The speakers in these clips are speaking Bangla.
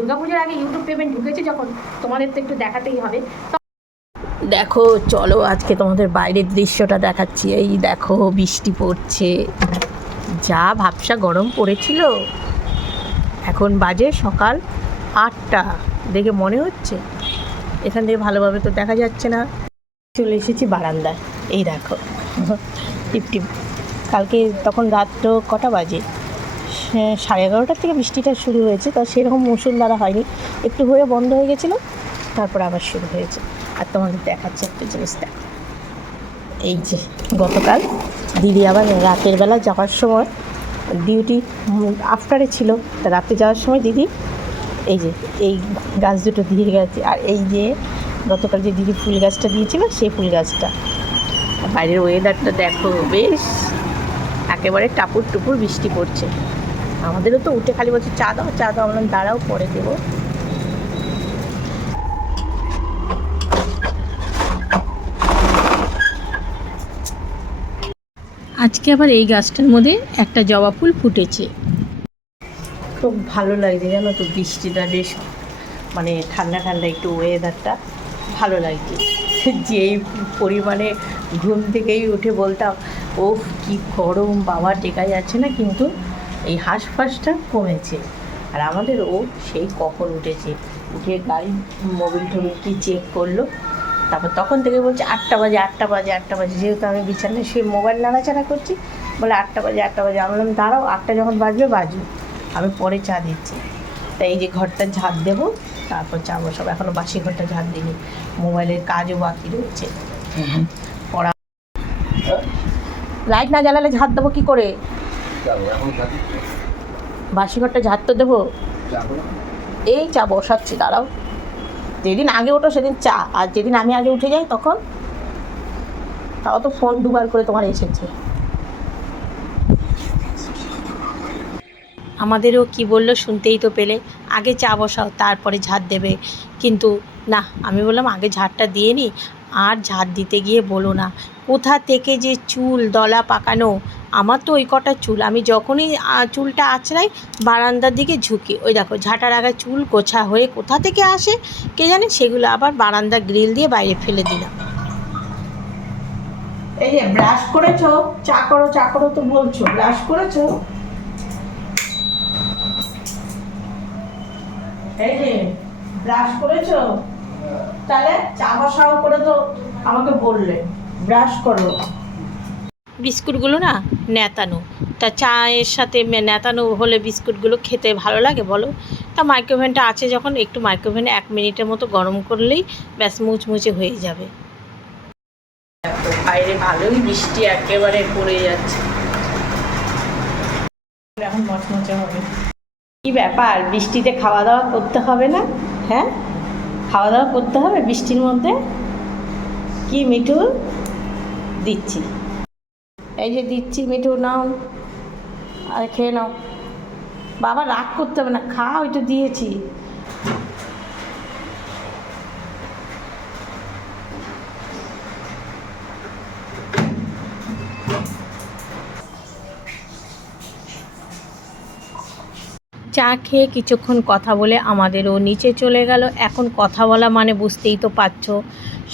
দুর্গাপুজোর আগে ইউটিউব পেমেন্ট ঢুকেছে যখন, তোমাদের তো একটু দেখাতেই হবে। দেখো, চলো আজকে তোমাদের বাইরের দৃশ্যটা দেখাচ্ছি। এই দেখো, বৃষ্টি পড়ছে। যা ভাবসা গরম পড়েছিল। এখন বাজে সকাল আটটা। দেখে মনে হচ্ছে? এখান থেকে ভালোভাবে তো দেখা যাচ্ছে না। চলে এসেছি বারান্দায়। এই দেখো। টিপ টিপ কালকে তখন রাত তো কটা বাজে? সাড়ে এগারোটার থেকে বৃষ্টিটা শুরু হয়েছে, তা সেরকম মুসুলধারা হয়নি। একটু হয়ে বন্ধ হয়ে গেছিল, তারপর আবার শুরু হয়েছে। আর তোমাদের দেখাচ্ছে একটা জিনিস, দেখো। এই যে গতকাল দিদি আবার রাতের বেলা যাওয়ার সময় ডিউটি আফটারে ছিল, তা রাতে যাওয়ার সময় দিদি এই যে, এই গাছ দুটো দিয়ে গেছে। আর এই যে গতকাল যে দিদি ফুল গাছটা দিয়েছিল, সেই ফুল গাছটা। বাইরের ওয়েদারটা দেখো, বেশ একেবারে টাপুর টুপুর বৃষ্টি পড়ছে। আমাদেরও তো উঠে খালি বলছে চা দাও চা দাও। আমরা দাঁড়াও পরে দেবো। আজকে আবার এই গাছটার মধ্যে একটা জবা ফুল ফুটেছে। খুব ভালো লাগছে জানো তো বৃষ্টিটা বেশ মানে ঠান্ডা ঠান্ডা একটু ওয়েদারটা ভালো লাগছে। যেই পরিমাণে ঘুম থেকেই উঠে বলতাম ও কি গরম বাবা টেকা যাচ্ছে না কিন্তু। এই হাঁসফাঁসটা কমেছে। আর আমাদের ও সেই কখন উঠেছে। উঠে গাড়ি মোবিল টোবিল কি চেক করল। তারপর তখন থেকে বলছে আটটা বাজে আটটা বাজে আটটা বাজে। যেহেতু আমি বিছানায় শুয়ে মোবাইল নাড়াচাড়া করছি বলে আটটা বাজে আটটা বাজে। আমি বললাম দাঁড়াও আটটা যখন বাজবে বাজবে আমি পরে চা দিচ্ছি। তাই এই যে ঘরটা ঝাঁট দেবো তারপর চা বসাবো এখনও বাসি ঘরটা ঝাঁট দিইনি। মোবাইলের কাজও বাকি রয়েছে। পড়া লাইট না জ্বালালে ঝাঁট দেবো কী করে? বাসি ঘরটা ঝাঁট তো দেবো। এই চা বসাচ্ছি দাঁড়াও। যেদিন আগে ওঠো সেদিন চা আর যেদিন আমি আগে উঠে যাই তখন তাও তো ফোন দুবার করে তোমার এসেছে। আমাদেরও কি বলল শুনতেই তো পেলে আগে চা বসাও তারপরে ঝাড় দেবে। কিন্তু না আমি বললাম আগে ঝাড়টা দিয়ে নি আর ঝাড় দিতে গিয়ে বলো না। কোথা থেকে যে চুল দলা পাকানো আমার তো ওই কটা চুল আমি যখনই চুলটা আঁচড়াই বারান্দার দিকে ঝুঁকি। ওই দেখো ঝাঁটার আগা চুল গোছা হয়ে কোথা থেকে আসে কে জানে? সেগুলো আবার বারান্দা গ্রিল দিয়ে বাইরে ফেলে দিলাম। এই যে ব্রাশ করেছ? চা করো চা করো তো বলছো ব্রাশ করেছ? এই যে ব্রাশ করেছ? তাহলে চা বসাও করে তো আমাকে বললে ব্রাশ করো। বিস্কুটগুলো না নেতানো। তা চায়ের সাথে মে- নেতানো হলে বিস্কুটগুলো খেতে ভালো লাগে বলো? তা মাইক্রোওভেনটা আছে যখন একটু মাইক্রোওভেনে এক মিনিটের মতো গরম করলেই ব্যাস মুচমুচে হয়ে যাবে। বাইরে ভালোই বৃষ্টি একেবারে পড়ে যাচ্ছে। এখন মচমচে হবে। কি ব্যাপার? বৃষ্টিতে খাওয়া দাওয়া করতে হবে না? হ্যাঁ? খাওয়া দাওয়া করতে হবে বৃষ্টির মধ্যে? কি মিঠু দিচ্ছি। এই যে দিচ্ছি, মিঠু নাও। আর খেয়ে নাও। বাবা রাগ করতে হবে না খা ওই তো দিয়েছি। চা খেয়ে কিছুক্ষণ কথা বলে আমাদেরও নিচে চলে গেল। এখন কথা বলা মানে বুঝতেই তো পারছ,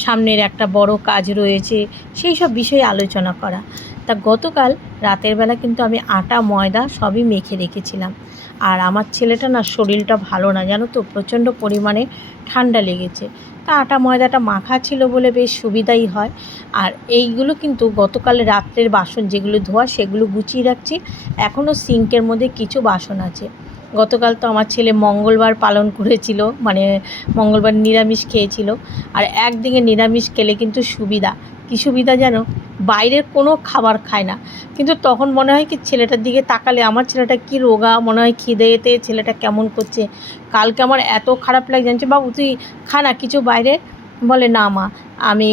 সামনের একটা বড় কাজ রয়েছে, সেই সব বিষয়ে আলোচনা করা। তা গতকাল রাতের বেলা কিন্তু আমি আটা, ময়দা সবই মেখে রেখেছিলাম। আর আমার ছেলেটা না শরীরটা ভালো না, জানো তো? প্রচণ্ড পরিমাণে ঠান্ডা লেগেছে। তা আটা, ময়দাটা মাখা ছিল বলে বেশ সুবিধাই হয়। আর এইগুলো কিন্তু গতকাল রাত্রের বাসন যেগুলো ধোয়া, সেগুলো গুছিয়ে রাখছি। এখনও সিঙ্কের মধ্যে কিছু বাসন আছে। গতকাল তো আমার ছেলে মঙ্গলবার পালন করেছিল মানে মঙ্গলবার নিরামিষ খেয়েছিল। আর একদিকে নিরামিষ খেলে কিন্তু সুবিধা কী সুবিধা যেন বাইরের কোনো খাবার খায় না। কিন্তু তখন মনে হয় কি ছেলেটার দিকে তাকালে আমার ছেলেটা কি রোগা, মনে হয় খিদে এতে ছেলেটা কেমন করছে। কালকে আমার এত খারাপ লাগে, জানছে বাবু, তুই খা না, কিছু বাইরে বলে, না মা, আমি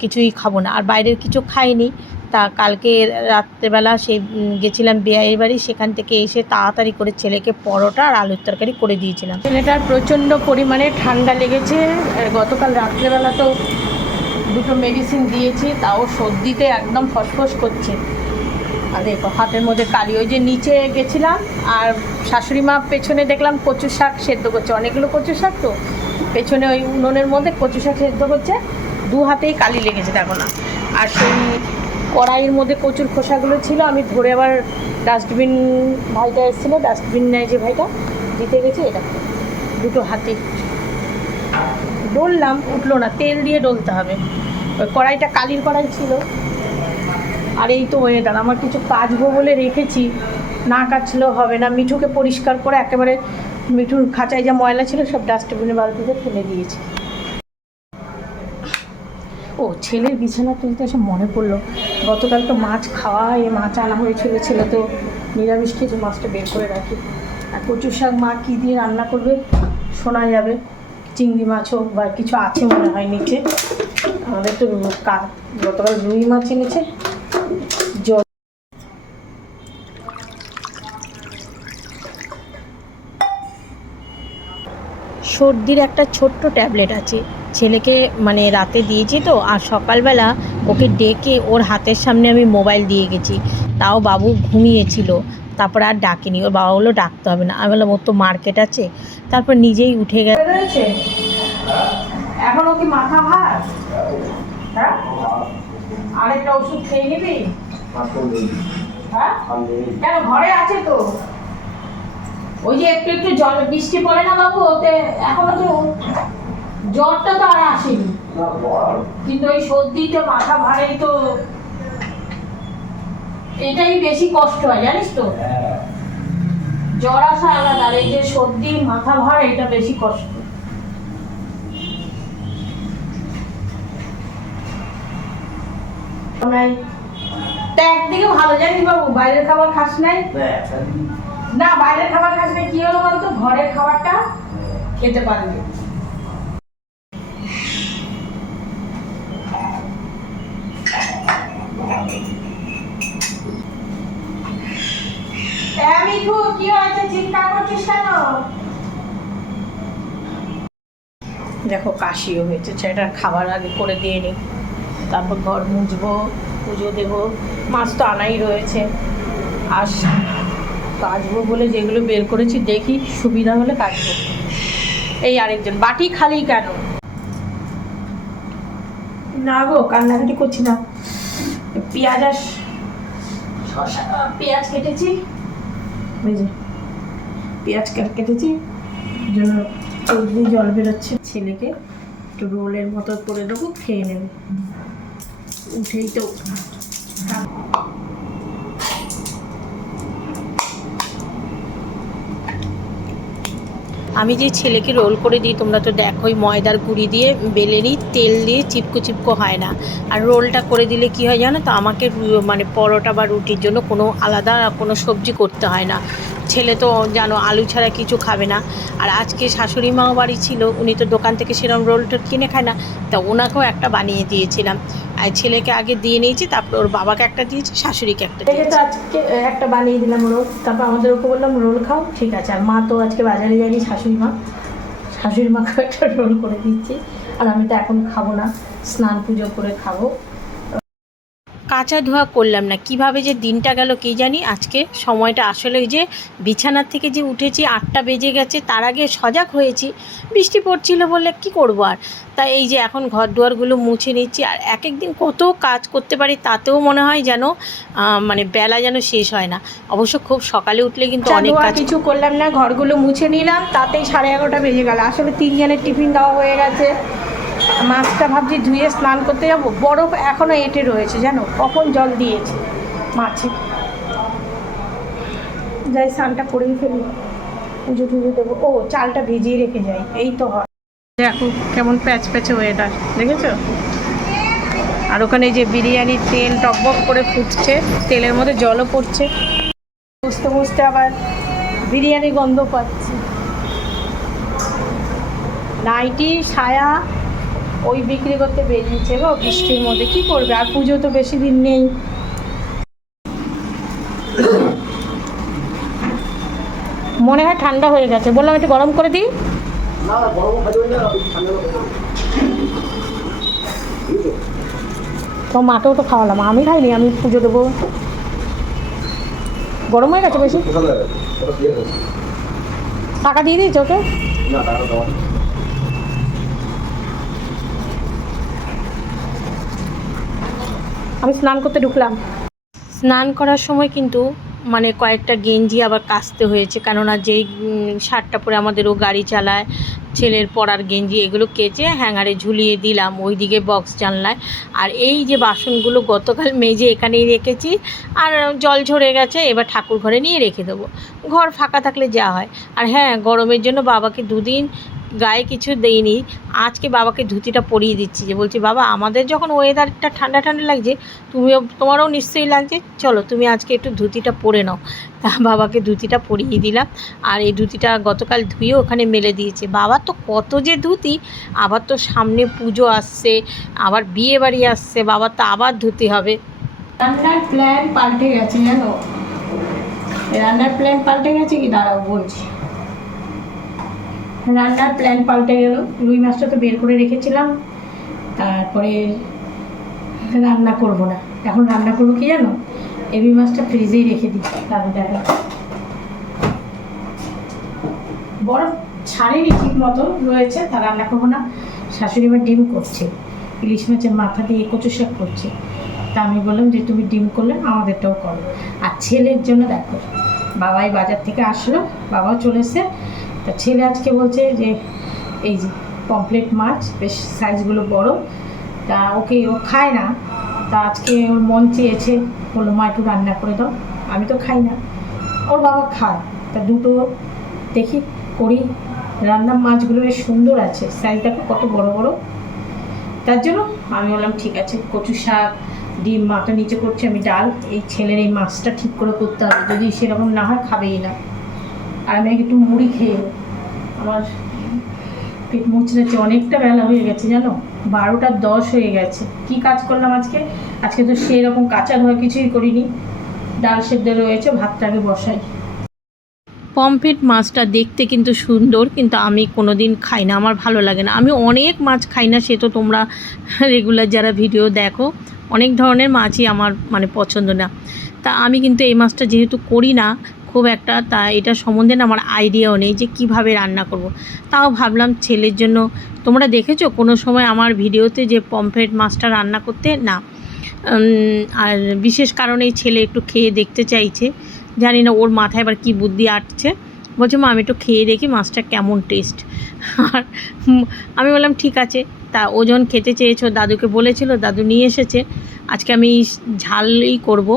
কিছুই খাব না। আর বাইরের কিছু খাইনি। তা কালকে রাত্রেবেলা সেই গেছিলাম বিয়ের বাড়ি, সেখান থেকে এসে তাড়াতাড়ি করে ছেলেকে পরোটা আর আলুর তরকারি করে দিয়েছিলাম। ছেলেটার প্রচণ্ড পরিমাণে ঠান্ডা লেগেছে। গতকাল রাত্রেবেলা তো দুটো মেডিসিন দিয়েছি, তাও সর্দিতে একদম ফসফস করছে। আর দেখো, হাতের মধ্যে কালি, ওই যে নিচে গেছিলাম, আর শাশুড়ি মা পেছনে দেখলাম কচু শাক সেদ্ধ করছে। অনেকগুলো কচু শাক তো? পেছনে ওই উনুনের মধ্যে কচু শাক সেদ্ধ করছে দু হাতেই কালি লেগেছে দেখো না। আর সেই কড়াইয়ের মধ্যে কচুর খোসাগুলো ছিল, আমি ধরে আবার ডাস্টবিন ভাইটা এসেছিল ডাস্টবিন নেয় যে ভাইটা, দিতে গেছে এটা। দুটো হাতে। ডললাম, উঠল না, তেল দিয়ে ডলতে হবে। কড়াইটা কালির কড়াই ছিল। আর এই তো ওয়েদার আমার কিছু কাচবো বলে রেখেছি। না কাচলেও হবে না। মিঠুকে পরিষ্কার করে একেবারে মিঠুর খাঁচায় যা ময়লা ছিল সব ডাস্টবিনে বালতিতে ফেলে দিয়েছি। ও, ছেলের বিছানা তুলতে এসে মনে পড়ল, গতকাল তো মাছ খাওয়া মাছ আনা হয়েছিল, ছেলে তো নিরামিষ খেয়েছে মাছটা বের করে রাখি। আর কচু শাক মা কী দিয়ে রান্না করবে শোনা যাবে। চিংড়ি মাছ হোক বা কিছু আছে মনে হয় নিচে, আমাদের তো গতকাল রুই মাছ এনেছে। সর্দির একটা ছোট্ট ট্যাবলেট আছে। ছেলেকে মানে রাতে দিয়েছি তো, আর সকালবেলা ওকে ডেকে ওর হাতের সামনে আমি মোবাইল দিয়ে গেছি। তাও বাবু ঘুমিয়েছিল। তারপর আর ডাকিনি ওর বাবা বলল ডাকতে হবে না। আমি বললাম ওর তো মার্কেট আছে। তারপর নিজেই উঠে গেছে এখনও কি মাথা ভার? হ্যাঁ? আরেকটা ওষুধ খেয়ে নিবি? হ্যাঁ? কেন ঘরে আছে তো? ওই যে একটু একটু জল বৃষ্টি পড়ে না বাবু ওতে? এখনও তো জ্বরটা তো আর আসেনি। কিন্তু ওই সর্দিতে মাথা ভারেই তো এটাই বেশি কষ্ট হয় জানিস তো? জ্বর আসা আলাদা আর এই যে সর্দি মাথা ভার এটা বেশি কষ্ট। তা একদিকে ভালো জানিস বাবু বাইরের খাবার খাস নাই? না বাইরের খাবার খাস না কি হলো বলতো? ঘরের খাবারটা খেতে পারবি হ্যাঁ, মিঠু, কি হয়েছে? চিৎকার করছিস কেন? দেখো, কাশিও হয়েছে। ছেলেটার খাবার আগে করে দিয়ে নি। তারপর ঘর মুছবো, পুজো দেবো। মাছ তো আনাই রয়েছে। আর কাচবো বলে যেগুলো বের করেছি, দেখি সুবিধা হলে কাচবো। এই আরেকজন, বাটি খালি কেন? না গো, কান্নাকাটি করছি না। পেঁয়াজ আর পেঁয়াজ কেটেছি। পেঁয়াজ কেটে- কেটেছি। জন্য দিয়ে জল বেরোচ্ছে। ছেলেকে একটু রোলের মতো করে দেবো, খেয়ে নেবে। উঠেই তো আমি যে ছেলেকে রোল করে দিই, তোমরা তো দেখোই, ময়দার গুঁড়ি দিয়ে বেলে নিই, তেল দিয়ে চিপকো চিপকো হয় না। আর রোলটা করে দিলে কি হয় জানো তো, আমাকে মানে পরোটা বা রুটির জন্য কোনো আলাদা কোনো সবজি করতে হয় না। ছেলে তো জানো আলু ছাড়া কিছু খাবে না। আর আজকে শাশুড়ি মাও বাড়ি ছিল উনি তো দোকান থেকে সেরকম রোলটা কিনে খায় না। তা ওনাকেও একটা বানিয়ে দিয়েছিলাম। আর ছেলেকে আগে দিয়ে নিয়েছি তারপর ওর বাবাকে একটা দিয়েছি শাশুড়িকে একটা দিয়েছি। তো আজকে একটা বানিয়ে দিলাম রোল। তারপর আমাদের ওকে বললাম রোল খাও ঠিক আছে। আর মা তো আজকে বাজারে যায়নি শাশুড়ি মা। শাশুড়ি মাকেও একটা রোল করে দিচ্ছি। আর আমি তো এখন খাব না স্নান পুজো করে খাব। কাঁচা ধোয়া করলাম না। কীভাবে যে দিনটা গেল কে জানি? আজকে সময়টা আসলে ওই যে বিছানার থেকে যে উঠেছি আটটা বেজে গেছে তার আগে সজাগ হয়েছি। বৃষ্টি পড়ছিল বলে কি করব আর? তাই এই যে এখন ঘর দুয়ারগুলো মুছে নিচ্ছি আর এক এক দিন কত কাজ করতে পারি তাতেও মনে হয় যেন মানে বেলা যেন শেষ হয় না। অবশ্য খুব সকালে উঠলে কিন্তু অনেক কাজ কিছু করলাম না ঘরগুলো মুছে নিলাম তাতেই সাড়ে এগারোটা বেজে গেল। আসলে তিনজনের টিফিন দেওয়া হয়ে গেছে। মাছটা ভাবছি ধুয়ে স্নান করতে যাব। বরফ এখনও এঁটে রয়েছে, জানো? কখন জল দিয়েছে মাছে। যাই, স্নানটা করেই ফেলি। পুজো টুজো দেবো। ও, চালটা ভিজিয়ে রেখে যাই। এই তো হয়। দেখো, কেমন প্যাচ প্যাচে ওয়েদার দেখেছ? আর ওখানে যে বিরিয়ানির তেল টকবক করে ফুটছে, তেলের মধ্যে জলও পড়ছে। বুঝতে বুঝতে আবার বিরিয়ানি গন্ধ পাচ্ছি। নাইটি, সায়া ওই বিক্রি করতে বেরিয়েছে গো বৃষ্টির মধ্যে। কি করবে? আর পুজো তো বেশি দিন নেই। মনে হয় ঠান্ডা হয়ে গেছে। বললাম একটু গরম করে দিই। তো মাকেও তো খাওয়ালাম। আমি খাইনি আমি পুজো দেবো। গরম হয়ে গেছে বেশি। টাকা দিয়ে দিয়েছ ওকে? না, টাকা দেওয়া নেই। আমি স্নান করতে ঢুকলাম। স্নান করার সময় কিন্তু মানে কয়েকটা গেঞ্জি আবার কাচতে হয়েছে, কেননা যেই শার্টটা পরে আমাদেরও গাড়ি চালায়, ছেলের পরার গেঞ্জি, এগুলো কেচে হ্যাঙ্গারে ঝুলিয়ে দিলাম ওইদিকে বক্স জানলায়। আর এই যে বাসনগুলো গতকাল মেজে এখানেই রেখেছি, আর জল ঝরে গেছে, এবার ঠাকুর ঘরে নিয়ে রেখে দেবো। ঘর ফাঁকা থাকলে যা হয়। আর হ্যাঁ গরমের জন্য বাবাকে দুদিন গায়ে কিছু দেইনি। আজকে বাবাকে ধুতিটা পরিয়ে দিচ্ছি যে বলছি, বাবা, আমাদের যখন ওয়েদারটা ঠান্ডা ঠান্ডা লাগছে, তুমিও, তোমারও নিশ্চয়ই লাগছে। চলো, তুমি আজকে একটু ধুতিটা পরে নাও। তা বাবাকে ধুতিটা পরিয়ে দিলাম। আর এই ধুতিটা গতকাল ধুয়ে ওখানে মেলে দিয়েছে। বাবার তো কত যে ধুতি, আবার তো সামনে পুজো আসছে, আবার বিয়ে বাড়ি আসছে, বাবার তো আবার ধুতি হবে। রান্নার প্ল্যান পাল্টে গেছে, জানো? রান্নার প্ল্যান পাল্টে গেছে কি? দাঁড়াও, বলছি। রান্নার প্ল্যান পাল্টে গেল। রুই মাছটা তো বের করে রেখেছিলাম। তারপরে রান্না করব না। এখন রান্না করব কি জানো? এই রুই মাছটা ফ্রিজেই রেখে দিই তাহলে দেখা বরফ ছাড়েনি ঠিক মতো, রয়েছে, তা রান্না করব না। শাশুড়ি মা ডিম করছে। ইলিশ মাছের মাথা দিয়ে কচু শাক করছে। তা আমি বললাম যে, তুমি ডিম করলে আমাদেরটাও করো। আর ছেলের জন্য দেখো, বাবাই বাজার থেকে আসলো, বাবাও চলে এসে তা ছেলে আজকে বলছে যে, এই যে পমপ্লেট মাছ, বেশ সাইজগুলো বড়, তা ওকে ও খায় না। তা আজকে ওর মন চেয়েছে, বলল, মা, একটু রান্না করে দাও। আমি তো খাই না। ওর বাবা খায়। তা দুটো দেখি করি। রান্নার মাছগুলো বেশ সুন্দর আছে। সাইজ দেখো কত বড় বড়। তার জন্য আমি বললাম, ঠিক আছে, কচু শাক, ডিম মাথা নিচে করছি, আমি ডাল। এই ছেলের এই মাছটা ঠিক করে করতে হবে। যদি সেরকম না হয় খাবেই না। আর আমি একটু মুড়ি খেয়ে আমার পেট মুচড়েছে অনেকটা বেলা হয়ে গেছে, জানো? বারোটা দশ হয়ে গেছে। কি কাজ করলাম আজকে? আজকে তো সেই রকম কাঁচা ধোয়া কিছুই করিনি। ডাল সেদ্ধ রয়েছে ভাতটাকে বসাই। পমফ্রেট মাছটা দেখতে কিন্তু সুন্দর, কিন্তু আমি কোনো দিন খাই না, আমার ভালো লাগে না। আমি অনেক মাছ খাই না, সে তো তোমরা রেগুলার যারা ভিডিও দেখো, অনেক ধরনের মাছই আমার মানে পছন্দ না। তা আমি কিন্তু এই মাছটা যেহেতু করি না খুব একটা তা এটা সম্বন্ধে না আমার আইডিয়াও নেই যে কীভাবে রান্না করব। তাও ভাবলাম ছেলের জন্য, তোমরা দেখেছ কোনো সময় আমার ভিডিওতে যে পমফ্রেট মাছটা রান্না করতে? না। আর বিশেষ কারণে ছেলে একটু খেয়ে দেখতে চাইছে। জানি না ওর মাথায় এবার কি বুদ্ধি আটছে। বলছে, মা, আমি একটু খেয়ে দেখি মাছটা কেমন টেস্ট আর আমি বললাম, ঠিক আছে। তা ওজন খেতে চেয়েছো, দাদুকে বলেছিল, দাদু নিয়ে এসেছে। আজকে আমি ঝালই করব।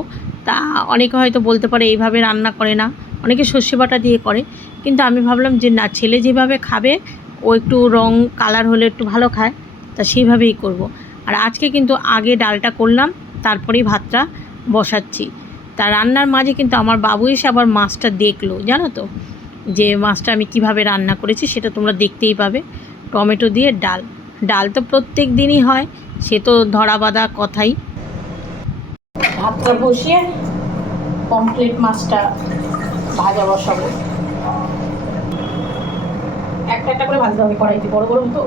তা অনেকে হয়তো বলতে পারে এইভাবে রান্না করে না। অনেকে সর্ষে বাটা দিয়ে করে। কিন্তু আমি ভাবলাম যে না, ছেলে যেভাবে খাবে, ও একটু রং কালার হলে একটু ভালো খায়, তা সেইভাবেই করব। আর আজকে কিন্তু আগে ডালটা করলাম, তারপরেই ভাতটা বসাচ্ছি। তা রান্নার মাঝে কিন্তু আমার বাবু এসে আবার মাছটা দেখল, জানো তো? যে মাছটা আমি কীভাবে রান্না করেছি সেটা তোমরা দেখতেই পাবে। টমেটো দিয়ে ডাল। ডাল তো প্রত্যেক দিনই হয়, সে তো ধরা বাঁধা কথাই। ভাতটা বসিয়ে কমপ্লিট মাছটা ভাজা বসাবো। একটা একটা করে ভাজতে হবে কড়াইতে বড় বড় তো।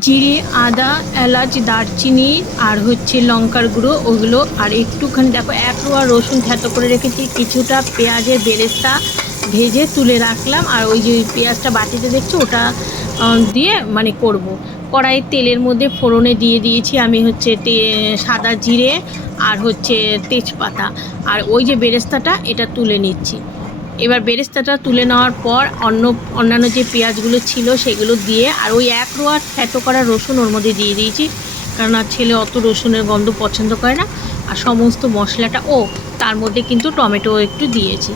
জিরে, আদা, এলাচ, দারচিনি আর হচ্ছে লঙ্কার গুঁড়ো, ওগুলো আর একটুখানি দেখো এক রোয়া রসুন থেতো করে রেখেছি, কিছুটা পেঁয়াজের বেরেস্তা ভেজে তুলে রাখলাম আর ওই যে পেঁয়াজটা বাটিতে দেখছ, ওটা দিয়ে মানে করব। কড়াই তেলের মধ্যে ফোড়নে দিয়ে দিয়েছি আমি হচ্ছে তে- সাদা জিরে আর হচ্ছে তেজপাতা আর ওই যে বেরেস্তাটা, এটা তুলে নিচ্ছি এবার বেরেস্তাটা তুলে নেওয়ার পর অন্য অন্যান্য যে পেঁয়াজগুলো ছিল সেগুলো দিয়ে আর ওই এক রোয়া ফ্যাটো করা রসুন ওর মধ্যে দিয়ে দিয়েছি। কারণ আর ছেলে অত রসুনের গন্ধ পছন্দ করে না। আর সমস্ত মশলাটা, ও তার মধ্যে কিন্তু টমেটো একটু দিয়েছি।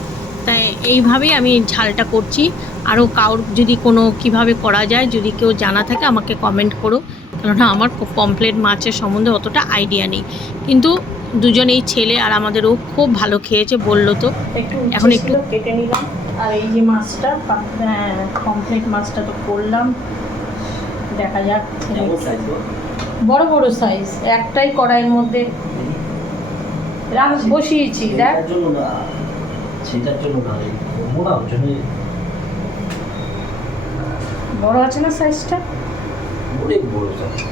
তাই এইভাবেই আমি ঝালটা করছি। আরও কাউর যদি কোনো কীভাবে করা যায়, যদি কেউ জানা থাকে আমাকে কমেন্ট করো। কেননা আমার পমপ্লেট মাছের সম্বন্ধে অতটা আইডিয়া নেই। কিন্তু দুজনেই ছেলে আর আমাদেরও খুব ভালো খেয়েছে বলল তো। এখন একটু- কেটে নিলাম। আর এই যে মাছটা কমপ্লিট মাছটা তো করলাম। দেখা যাক? বড় বড়। সাইজ একটাই কড়াইয়ের মধ্যে। রাম বসিয়েছি দেখ। সেটার জন্য না জন্য বড় আছে না সাইজটা অনেক বড় সাইজ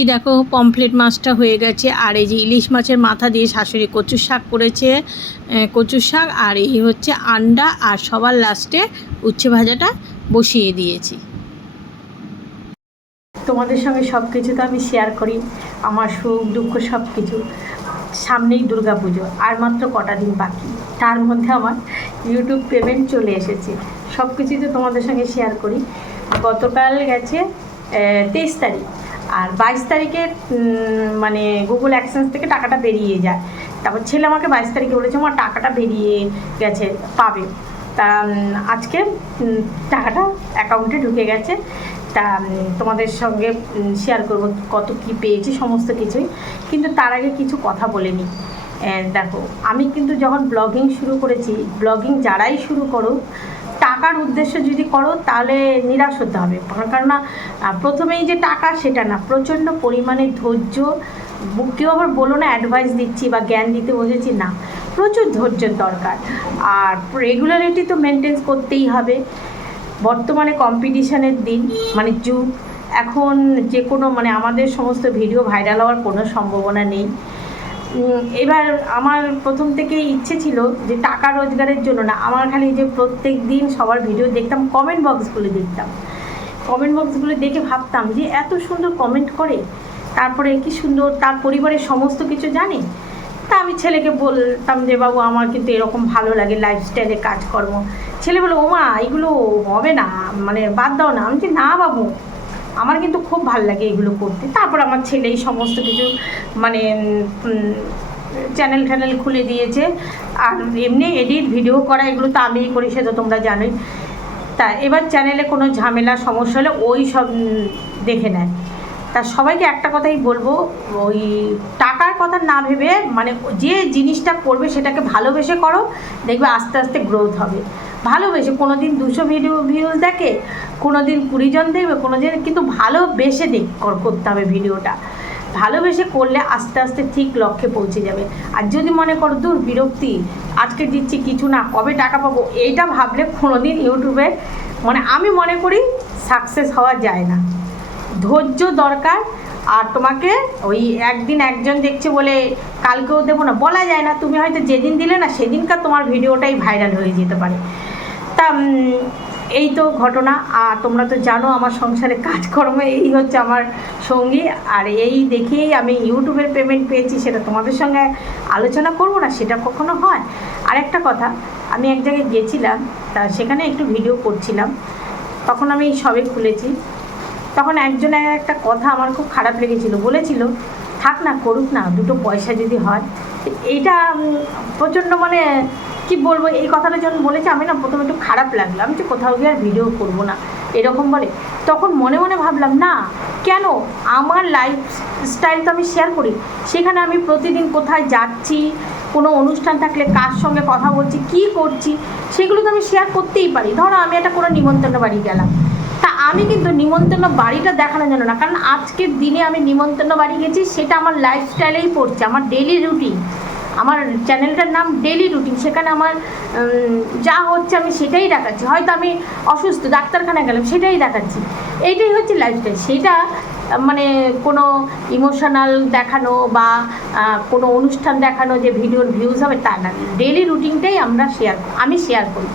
এই দেখো, পমফ্লেট মাছটা হয়ে গেছে। আর এই যে ইলিশ মাছের মাথা দিয়ে শাশুড়ি কচুর শাক করেছে কচুর শাক। আর এই হচ্ছে আন্ডা। আর সবার লাস্টে উচ্ছে ভাজাটা বসিয়ে দিয়েছি। তোমাদের সঙ্গে সব কিছু তো আমি শেয়ার করি। আমার সুখ, দুঃখ সব কিছু সামনেই দুর্গা পুজো আর মাত্র কটা দিন বাকি। তার মধ্যে আমার ইউটিউব পেমেন্ট চলে এসেছে। সব কিছুই তো তোমাদের সঙ্গে শেয়ার করি। গতকাল গেছে তেইশ তারিখ। আর বাইশ তারিখে মানে গুগল অ্যাকসেন্স থেকে টাকাটা বেরিয়ে যায়। তারপর ছেলে আমাকে বাইশ তারিখে বলেছে আমার টাকাটা বেরিয়ে গেছে, পাবে। তা আজকে টাকাটা অ্যাকাউন্টে ঢুকে গেছে। তা তোমাদের সঙ্গে শেয়ার করব কত কি পেয়েছি, সমস্ত কিছুই। কিন্তু তার আগে কিছু কথা বলে দেখো, আমি কিন্তু যখন ব্লগিং শুরু করেছি ব্লগিং যারাই শুরু করো টাকার উদ্দেশ্য যদি করো, তাহলে নিরাশ হতে হবে। কেননা প্রথমেই যে টাকা, সেটা না। প্রচণ্ড পরিমাণে ধৈর্য। কেউ আবার বলো না অ্যাডভাইস দিচ্ছি বা জ্ঞান দিতে বসেছি না। প্রচুর ধৈর্যের দরকার। আর রেগুলারিটি তো মেনটেন করতেই হবে। বর্তমানে কম্পিটিশনের দিন মানে যুগ। এখন যে কোনো মানে আমাদের সমস্ত ভিডিও ভাইরাল হওয়ার কোনো সম্ভাবনা নেই। এবার আমার প্রথম থেকেই ইচ্ছে ছিল যে টাকা রোজগারের জন্য না। আমার খালি যে প্রত্যেক দিন সবার ভিডিও দেখতাম কমেন্ট বক্সগুলো দেখতাম। কমেন্ট বক্সগুলো দেখে ভাবতাম যে এত সুন্দর কমেন্ট করে, তারপরে কি সুন্দর, তার পরিবারের সমস্ত কিছু জানে। তা আমি ছেলেকে বলতাম যে, বাবু, আমার কিন্তু এরকম ভালো লাগে লাইফস্টাইলে কাজকর্ম। ছেলে বলে, ওমা, এগুলো হবে না মানে বাদ দাও না। আমি যে না, বাবু। আমার কিন্তু খুব ভালো লাগে এগুলো করতে। তারপর আমার ছেলে এই সমস্ত কিছু মানে চ্যানেল ট্যানেল খুলে দিয়েছে। আর এমনি এডিট ভিডিও করা, এগুলো তো আমিই করি, সে তো তোমরা জানোই। তা এবার চ্যানেলে কোনো ঝামেলা, সমস্যা হলে ওই সব দেখে নেয়। তা সবাইকে একটা কথাই বলব, ওই টাকার কথা না ভেবে মানে যে জিনিসটা করবে সেটাকে ভালোবেসে করো, দেখবে আস্তে আস্তে গ্রোথ হবে। ভালোবেসে কোনো দিন দুশো ভিডিও ভিউজ দেখে কোনো দিন কুড়িজন দেখবে কোনো দিন কিন্তু ভালোবেসে দেখ, কর- করতে হবে ভিডিওটা। ভালোবেসে করলে আস্তে আস্তে ঠিক লক্ষ্যে পৌঁছে যাবে। আর যদি মনে করো দূর বিরক্তি, আজকে দিচ্ছি কিছু না, কবে টাকা পাবো? এইটা ভাবলে কোনো দিন ইউটিউবে মানে আমি মনে করি সাকসেস হওয়া যায় না। ধৈর্য দরকার, আর তোমাকে ওই একদিন একজন দেখছে বলে, কালকেও দেবো না। বলা যায় না, তুমি হয়তো যেদিন দিলে না, সেদিনকার তোমার ভিডিওটাই ভাইরাল হয়ে যেতে পারে। তা এই তো ঘটনা, আর তোমরা তো জানো আমার সংসারে কাজকর্ম এই হচ্ছে আমার সঙ্গী, আর এই দেখেই আমি ইউটিউবের পেমেন্ট পেয়েছি, সেটা তোমাদের সঙ্গে আলোচনা করব না, সেটা কখনো হয়। আর একটা কথা, আমি এক জায়গায় গেছিলাম, তা সেখানে একটু ভিডিও করছিলাম, তখন আমি সবে খুলেছি, তখন একজনের একটা কথা আমার খুব খারাপ লেগেছিল, বলেছিল, থাক না, করুক না, দুটো পয়সা যদি হয়। এইটা প্রচণ্ড মানে কি বলব? এই কথাটা যখন বলেছে, আমি না প্রথমে একটু খারাপ লাগলাম যে কোথাও গিয়ে আর ভিডিও করব না, এরকম বলে। তখন মনে মনে ভাবলাম, না, কেন? আমার লাইফ স্টাইল তো আমি শেয়ার করি। সেখানে আমি প্রতিদিন কোথায় যাচ্ছি, কোনো অনুষ্ঠান থাকলে কার সঙ্গে কথা বলছি, কি করছি, সেগুলো তো আমি শেয়ার করতেই পারি। ধরো, আমি একটা কোনো নিমন্ত্রণ বাড়ি গেলাম। তা আমি কিন্তু নিমন্ত্রণ বাড়িটা দেখানোর জন্য না, কারণ আজকের দিনে আমি নিমন্ত্রণ বাড়ি গেছি, সেটা আমার লাইফস্টাইলেই পড়ছে, আমার ডেলি রুটিন আমার চ্যানেলটার নাম ডেলি রুটিন সেখানে আমার যা হচ্ছে আমি সেটাই দেখাচ্ছি। হয়তো আমি অসুস্থ, ডাক্তারখানায় গেলাম, সেটাই দেখাচ্ছি। এইটাই হচ্ছে লাইফস্টাইল সেটা মানে কোনো ইমোশনাল দেখানো বা কোনো অনুষ্ঠান দেখানো যে ভিডিওর ভিউজ হবে, তা না। ডেলি রুটিনটাই আমরা শেয়ার আমি শেয়ার করি।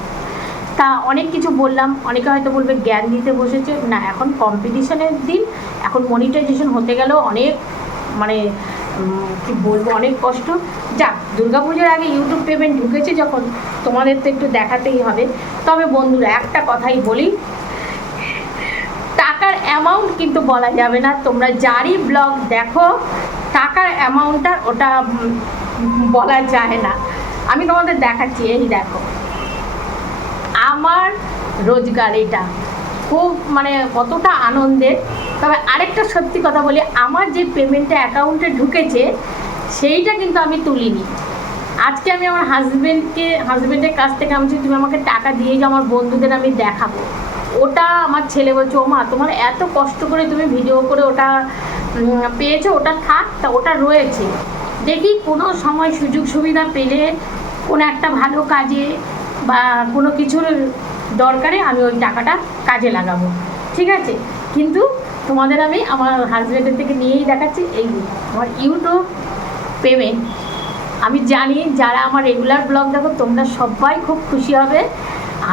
তা অনেক কিছু বললাম। অনেকে হয়তো বলবে, জ্ঞান দিতে বসেছে? না, এখন কম্পিটিশনের দিন, এখন মনিটাইজেশন হতে গেলেও অনেক মানে কি বলব, অনেক কষ্ট। যাক, দুর্গাপুজোর আগে ইউটিউব পেমেন্ট ঢুকেছে যখন, তোমাদের তো একটু দেখাতেই হবে। তবে বন্ধুরা, একটা কথাই বলি, টাকার অ্যামাউন্ট কিন্তু বলা যাবে না। তোমরা যারই ব্লগ দেখো, টাকার অ্যামাউন্টটা ওটা বলা যায় না। আমি তোমাদের দেখাচ্ছি, এই দেখো। আমার রোজগার এটা। খুব মানে কতটা আনন্দের। তবে আরেকটা সত্যি কথা বলি, আমার যে পেমেন্টটা অ্যাকাউন্টে ঢুকেছে, সেইটা কিন্তু আমি তুলিনি। আজকে আমি আমার হাজব্যান্ডকে হাজব্যান্ডের কাছ থেকে আমি তুমি আমাকে টাকা দিয়ে যাও, আমার বন্ধুদের আমি দেখাবো। ওটা আমার ছেলে বলছে ও মা তোমার এত কষ্ট করে তুমি ভিডিও করে ওটা পেয়েছ, ওটা থাক, তা ওটা রয়েছে। দেখি কোনো সময় সুযোগ সুবিধা পেলে কোনো একটা ভালো কাজে বা কোনো কিছুর দরকারে আমি ওই টাকাটা কাজে লাগাবো। ঠিক আছে? কিন্তু তোমাদের আমি আমার হাজব্যান্ডের থেকে নিয়েই দেখাচ্ছি এই আমার ইউটিউব পেমেন্ট আমি জানি যারা আমার রেগুলার ব্লগ দেখো, তোমরা সবাই খুব খুশি হবে।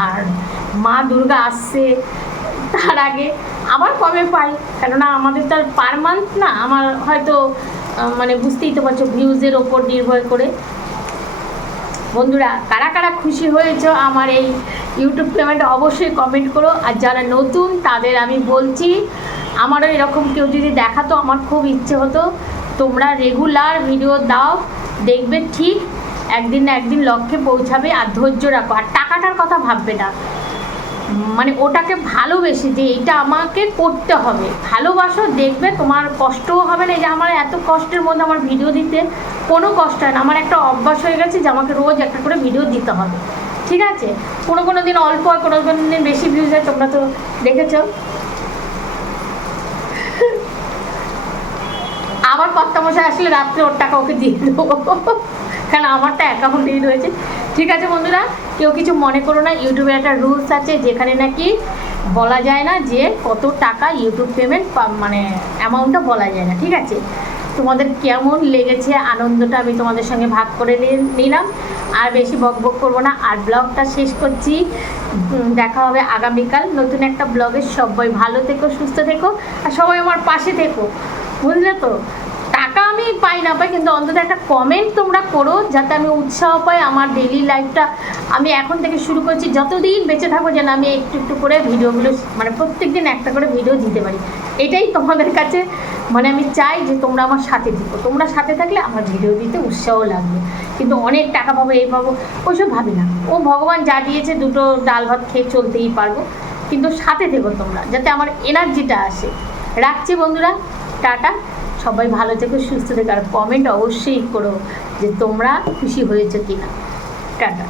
আর মা দুর্গা আসছে তার আগে আবার কবে পাই? কেননা আমাদের তো আর পার মান্থ না, আমার হয়তো মানে বুঝতেই তো পারছ ভিউজের ওপর নির্ভর করে। বন্ধুরা, কারা কারা খুশি হয়েছো আমার এই ইউটিউব পেমেন্ট অবশ্যই কমেন্ট করো। আর যারা নতুন, তাদের আমি বলছি আমারও এরকম কেউ যদি দেখাতো, আমার খুব ইচ্ছে হতো। তোমরা রেগুলার ভিডিও দাও, দেখবে ঠিক একদিন না একদিন লক্ষ্যে পৌঁছাবে আর ধৈর্য রাখো। আর টাকাটার কথা ভাববে না। মানে ওটাকে ভালোবেসে যে এটা আমাকে করতে হবে। ভালোবাসো, দেখবে তোমার কষ্টও হবে না। যে আমার এত কষ্টের মধ্যে আমার ভিডিও দিতে কোনো কষ্ট হয় না। আমার একটা অভ্যাস হয়ে গেছে যে আমাকে রোজ একটা করে ভিডিও দিতে হবে। ঠিক আছে? কোনো কোনো দিন অল্প হয়, কোনো কোনো দিন বেশি ভিউজ হয়, তোমরা তো দেখেছ। আবার কর্তামশাই আসলে রাত্রে ওর টাকা ওকে দিয়ে দেবো। কারণ আমারটা অ্যাকাউন্টেই রয়েছে। ঠিক আছে বন্ধুরা, কেউ কিছু মনে করো না ইউটিউবের একটা রুলস আছে যেখানে নাকি বলা যায় না যে কত টাকা ইউটিউব পেমেন্ট মানে অ্যামাউন্টটা বলা যায় না, ঠিক আছে? তোমাদের কেমন লেগেছে আনন্দটা আমি তোমাদের সঙ্গে ভাগ করে নিলাম। আর বেশি বক বক করব না। আর ব্লগটা শেষ করছি। দেখা হবে আগামীকাল নতুন একটা ব্লগে। সবাই ভালো থেকো, সুস্থ থেকো, আর সবাই আমার পাশে থেকো। বুঝলে তো? আমি পাই না পাই, কিন্তু অন্তত একটা কমেন্ট তোমরা করো, যাতে আমি উৎসাহ পাই আমার ডেইলি লাইফটা আমি এখন থেকে শুরু করছি, যতদিন বেঁচে থাকব যেন আমি একটু একটু করে ভিডিওগুলো মানে প্রত্যেক দিন একটা করে ভিডিও দিতে পারি। এটাই তোমাদের কাছে মানে আমি চাই যে তোমরা আমার সাথে দিবো তোমরা সাথে থাকলে আমার ভিডিও দিতে উৎসাহ লাগবে। কিন্তু অনেক টাকা পাবো, এই পাবো, ওইসব ভাবি না। ও ভগবান যা দিয়েছে, দুটো ডাল ভাত খেয়ে চলতেই পারব। কিন্তু সাথে থেকো তোমরা, যাতে আমার এনার্জিটা আসে। রাখছি বন্ধুরা, টাটা। সবাই ভালো থেকো, সুস্থ থেকো। আর কমেন্ট অবশ্যই করো যে তোমরা খুশি হয়েছো কিনা। টাটা।